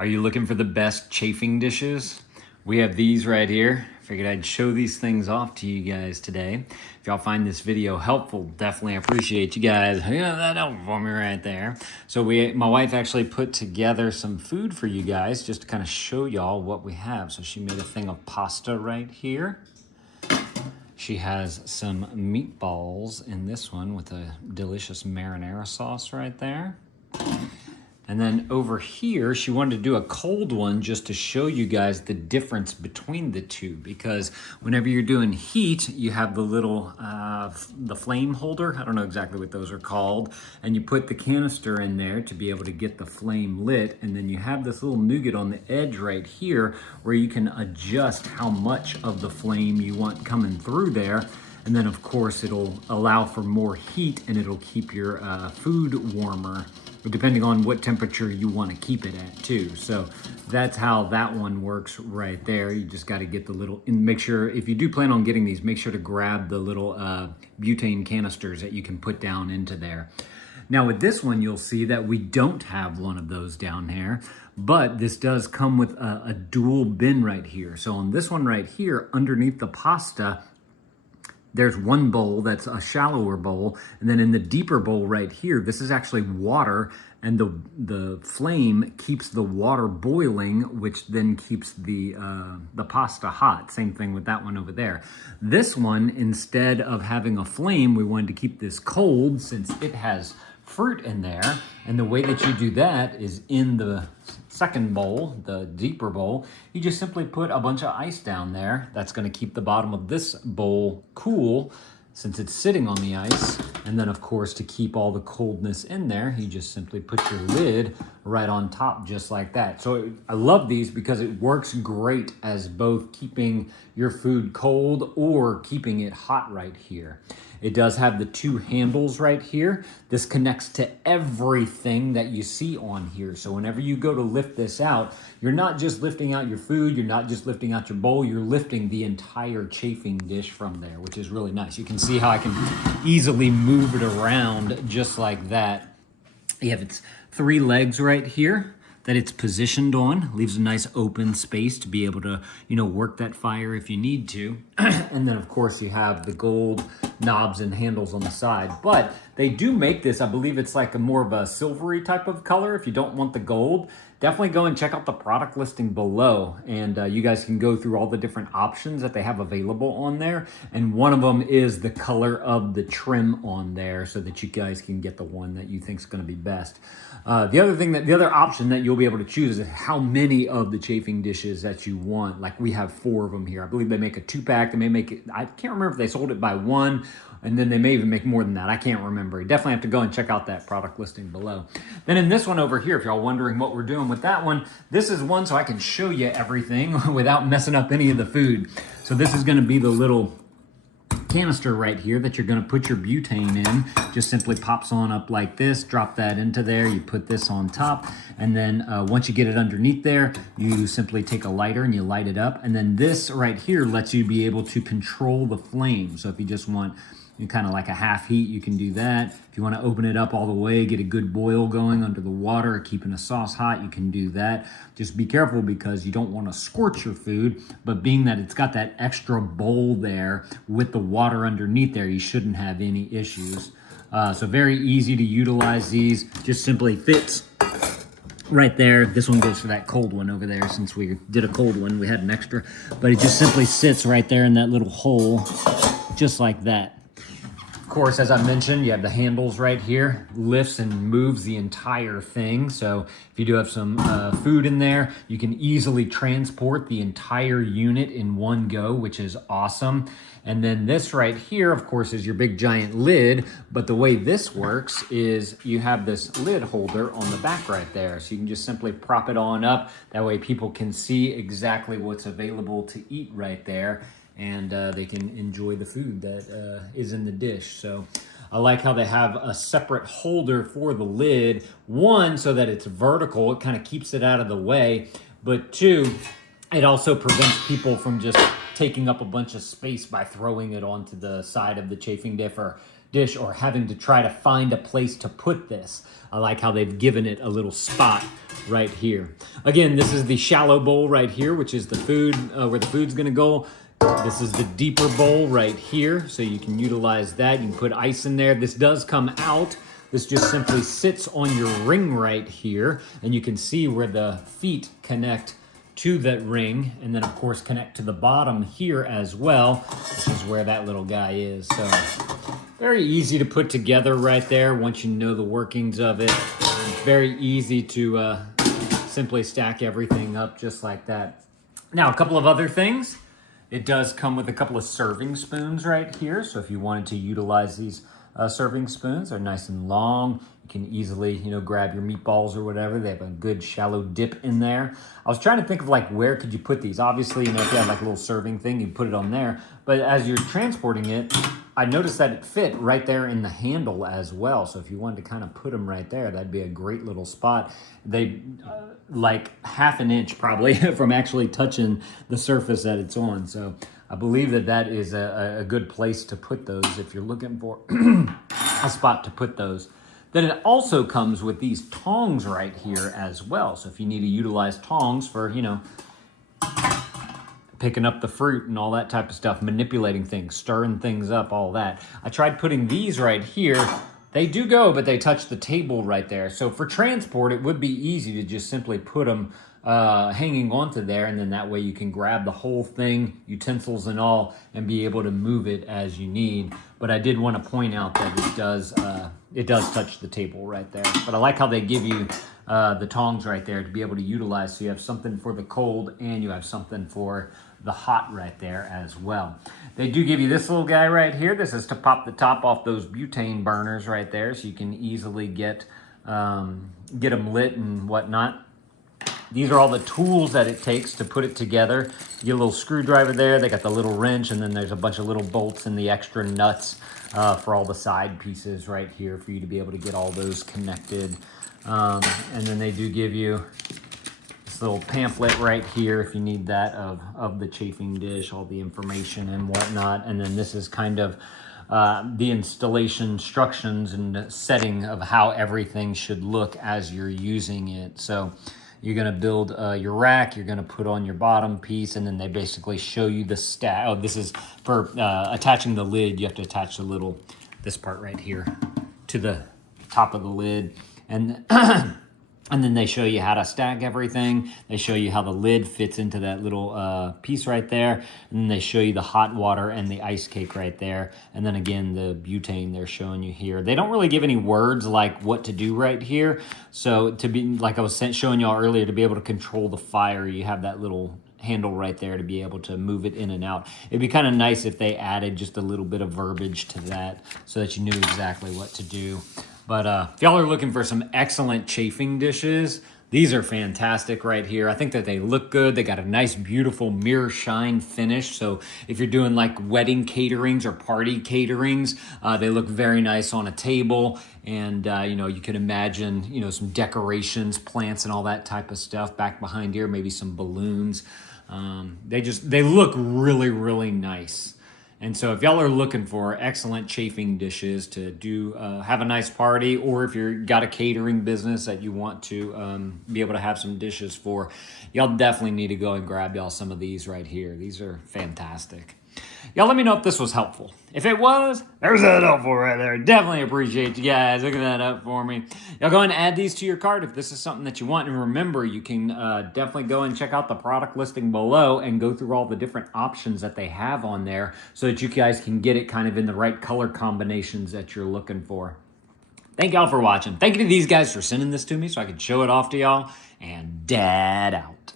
Are you looking for the best chafing dishes? We have these right here. Figured I'd show these things off to you guys today. If y'all find this video helpful, definitely appreciate you guys. That helpful for me right there. So my wife actually put together some food for you guys just to kind of show y'all what we have. So she made a thing of pasta right here. She has some meatballs in this one with a delicious marinara sauce right there. And then over here, she wanted to do a cold one just to show you guys the difference between the two. Because whenever you're doing heat, you have the little, the flame holder. I don't know exactly what those are called. And you put the canister in there to be able to get the flame lit. And then you have this little nougat on the edge right here where you can adjust how much of the flame you want coming through there. And then of course, it'll allow for more heat and it'll keep your food warmer, depending on what temperature you want to keep it at too. So that's how that one works right there. You just got to get the little, and make sure, if you do plan on getting these, make sure to grab the little butane canisters that you can put down into there. Now with this one, you'll see that we don't have one of those down here, but this does come with a dual bin right here. So on this one right here, underneath the pasta, there's one bowl that's a shallower bowl, and then in the deeper bowl right here, this is actually water, and the flame keeps the water boiling, which then keeps the pasta hot. Same thing with that one over there. This one, instead of having a flame, we wanted to keep this cold since it has fruit in there, and the way that you do that is in the second bowl, the deeper bowl, you just simply put a bunch of ice down there. That's going to keep the bottom of this bowl cool since it's sitting on the ice. And then of course, to keep all the coldness in there, you just simply put your lid right on top just like that. So I love these because it works great as both keeping your food cold or keeping it hot right here. It does have the two handles right here. This connects to everything that you see on here. So whenever you go to lift this out, you're not just lifting out your food, you're not just lifting out your bowl, you're lifting the entire chafing dish from there, which is really nice. You can see how I can easily move it around just like that. You have its three legs right here that it's positioned on, leaves a nice open space to be able to, work that fire if you need to. And then of course you have the gold knobs and handles on the side, but they do make this, I believe it's like a more of a silvery type of color. If you don't want the gold, definitely go and check out the product listing below, and you guys can go through all the different options that they have available on there. And one of them is the color of the trim on there so that you guys can get the one that you think is going to be best. The other option that you'll be able to choose is how many of the chafing dishes that you want. Like we have 4 of them here. I believe they make a 2-pack. They may make it, I can't remember if they sold it by one, and then they may even make more than that. I can't remember. You definitely have to go and check out that product listing below. Then in this one over here, if y'all wondering what we're doing with that one, this is one so I can show you everything without messing up any of the food. So this is gonna be the little canister right here that you're going to put your butane in. Just simply pops on up like this, drop that into there, you put this on top, and then once you get it underneath there, you simply take a lighter and you light it up. And then this right here lets you be able to control the flame. So if you just want kind of like a half heat, you can do that. If you want to open it up all the way, get a good boil going under the water, keeping the sauce hot, you can do that. Just be careful because you don't want to scorch your food, but being that it's got that extra bowl there with the water underneath there, you shouldn't have any issues. So very easy to utilize these, just simply fits right there. This one goes for that cold one over there. Since we did a cold one, we had an extra, but it just simply sits right there in that little hole, just like that. Of course, as I mentioned, you have the handles right here, lifts and moves the entire thing. So if you do have some food in there, you can easily transport the entire unit in one go, which is awesome. And then this right here, of course, is your big giant lid. But the way this works is you have this lid holder on the back right there. So you can just simply prop it on up. That way people can see exactly what's available to eat right there. And they can enjoy the food that is in the dish. So I like how they have a separate holder for the lid. One, so that it's vertical, it kind of keeps it out of the way. But two, it also prevents people from just taking up a bunch of space by throwing it onto the side of the chafing dish or dish or having to try to find a place to put this. I like how they've given it a little spot right here. Again, this is the shallow bowl right here, which is the food, where the food's gonna go. This is the deeper bowl right here, so you can utilize that. You can put ice in there. This does come out. This just simply sits on your ring right here, and you can see where the feet connect to that ring, and then of course connect to the bottom here as well, which is where that little guy is. So very easy to put together right there once you know the workings of it. It's very easy to simply stack everything up just like that. Now, a couple of other things. It does come with a couple of serving spoons right here. So if you wanted to utilize these serving spoons, they're nice and long. You can easily, grab your meatballs or whatever. They have a good shallow dip in there. I was trying to think of like, where could you put these? Obviously, if you had like a little serving thing, you put it on there. But as you're transporting it, I noticed that it fit right there in the handle as well. So if you wanted to kind of put them right there, that'd be a great little spot. They like half an inch probably from actually touching the surface that it's on. So I believe that is a good place to put those if you're looking for a spot to put those. Then it also comes with these tongs right here as well. So if you need to utilize tongs for, picking up the fruit and all that type of stuff, manipulating things, stirring things up, all that. I tried putting these right here. They do go, but they touch the table right there. So for transport, it would be easy to just simply put them hanging onto there, and then that way you can grab the whole thing, utensils and all, and be able to move it as you need. But I did want to point out that it does touch the table right there. But I like how they give you the tongs right there to be able to utilize, so you have something for the cold and you have something for the hot right there as well. They do give you this little guy right here. This is to pop the top off those butane burners right there, so you can easily get them lit and whatnot. These are all the tools that it takes to put it together. You get a little screwdriver there. They got the little wrench, and then there's a bunch of little bolts and the extra nuts for all the side pieces right here for you to be able to get all those connected. And then they do give you this little pamphlet right here if you need that of the chafing dish, all the information and whatnot. And then this is kind of the installation instructions and setting of how everything should look as you're using it. So you're going to build your rack, you're going to put on your bottom piece, and then they basically show you the stack. Oh, this is for attaching the lid. You have to attach this part right here to the top of the lid. And and then they show you how to stack everything. They show you how the lid fits into that little piece right there. And then they show you the hot water and the ice cake right there. And then again, the butane they're showing you here. They don't really give any words like what to do right here. So to be, like I was showing y'all earlier, to be able to control the fire, you have that little handle right there to be able to move it in and out. It'd be kind of nice if they added just a little bit of verbiage to that so that you knew exactly what to do. But if y'all are looking for some excellent chafing dishes, these are fantastic right here. I think that they look good. They got a nice, beautiful mirror shine finish. So if you're doing like wedding caterings or party caterings, they look very nice on a table. And, you can imagine, some decorations, plants and all that type of stuff back behind here, maybe some balloons. They look really, really nice. And so if y'all are looking for excellent chafing dishes to do, have a nice party, or if you've got a catering business that you want to be able to have some dishes for, y'all definitely need to go and grab y'all some of these right here. These are fantastic. Y'all let me know if this was helpful. If it was, there's that helpful right there. Definitely appreciate you guys looking that up for me. Y'all go and add these to your cart if this is something that you want. And remember, you can definitely go and check out the product listing below and go through all the different options that they have on there so that you guys can get it kind of in the right color combinations that you're looking for. Thank y'all for watching. Thank you to these guys for sending this to me so I could show it off to y'all. And dad out.